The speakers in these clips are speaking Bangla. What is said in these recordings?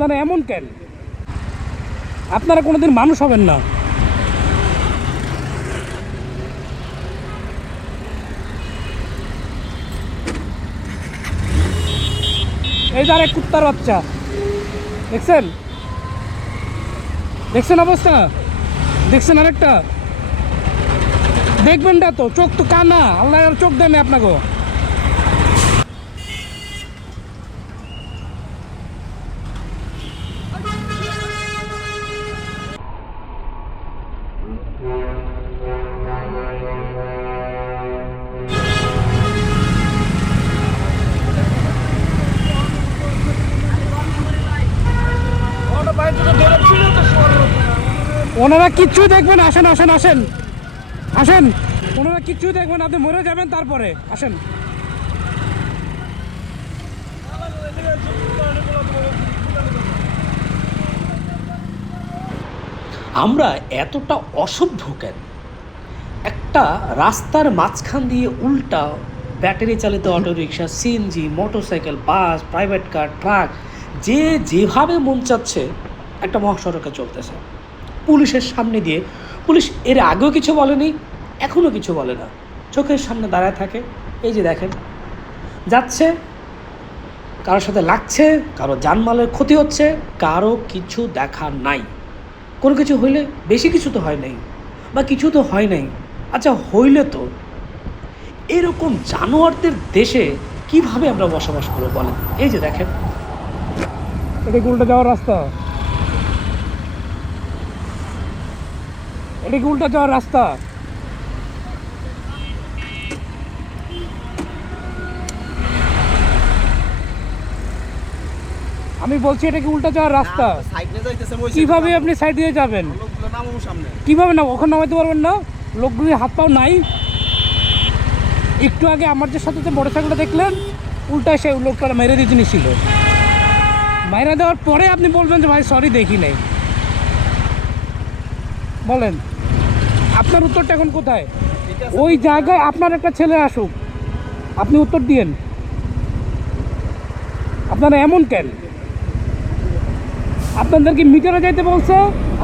আপনারা এমন কেন? আপনারা কোনোদিন মানুষ হবেন না। এই যে আরেক কুত্তার বাচ্চা, দেখছেন? দেখছেন অবস্থা? দেখছেন আরেকটা? দেখবেন না তো, চোখ তো কানা, আল্লাহ আর চোখ দেন আপনাকে। ওনারা কিচ্ছুই দেখবেন, আসেন আসেন আসেন আসেন, ওনারা কিচ্ছুই দেখবেন, আপনি মরে যাবেন তারপরে আসেন। আমরা এতটা অসভ্য কেন? একটা রাস্তার মাঝখান দিয়ে উল্টা ব্যাটারি চালিত অটোরিকশা, সিএনজি, মোটরসাইকেল, বাস, প্রাইভেট কার, ট্রাক, যে যেভাবে মন চাচ্ছে একটা মহাসড়কে চলতেছে। পুলিশের সামনে দিয়ে, পুলিশ এর আগেও কিছু বলেনি, এখনও কিছু বলে না, চোখের সামনে দাঁড়ায় থাকে। এই যে দেখেন, যাচ্ছে, কারোর সাথে লাগছে, কারো জানমালের ক্ষতি হচ্ছে, কারো কিছু দেখা নাই। কোনো কিছু হইলে, বেশি কিছু তো হয় নাই, বা কিছু তো হয় নাই, আচ্ছা হইলে তো এরকম জানোয়ারদের দেশে কিভাবে আমরা বসবাস করবো বলেন? এই যে দেখেন, এটা কি উল্টা যাওয়ার রাস্তা? এটা কি উল্টা যাওয়ার রাস্তা? আমি বলছি এটা কি উল্টা যাওয়ার রাস্তা? কিভাবে আপনি সাইড দিয়ে যাবেন? কিভাবে না, ওখানে নামাইতে পারবেন না? লোকগুলির হাত পাও নাই? একটু আগে আমার যে সাথে যে মোটরসাইকেলটা দেখলেন, উল্টা সে লোকটা মেরে দিয়ে ছিল। মাইরা দেওয়ার পরে আপনি বলবেন যে ভাই সরি দেখি নাই। বলেন আপনার উত্তরটা এখন কোথায়? ওই জায়গায় আপনার একটা ছেলে আসুক, আপনি উত্তর দিয়েন। আপনারা এমন কেন? আপনাদেরকে মিটারে যাইতে বলছে,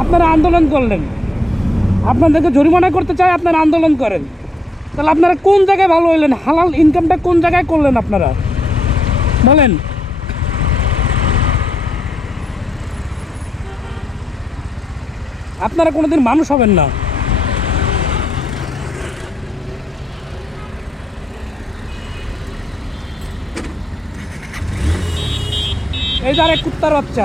আপনারা আন্দোলন করলেন। আপনাদেরকে জরিমানা করতে চায়, আপনারা আন্দোলন করেন। তাহলে আপনারা কোন জায়গায় ভালো হইলেন? হালাল ইনকামটা কোন জায়গায় করলেন আপনারা? বলেন। আপনারা কোনোদিন মানুষ হবেন না। এই যে আরেক কুত্তার বাচ্চা।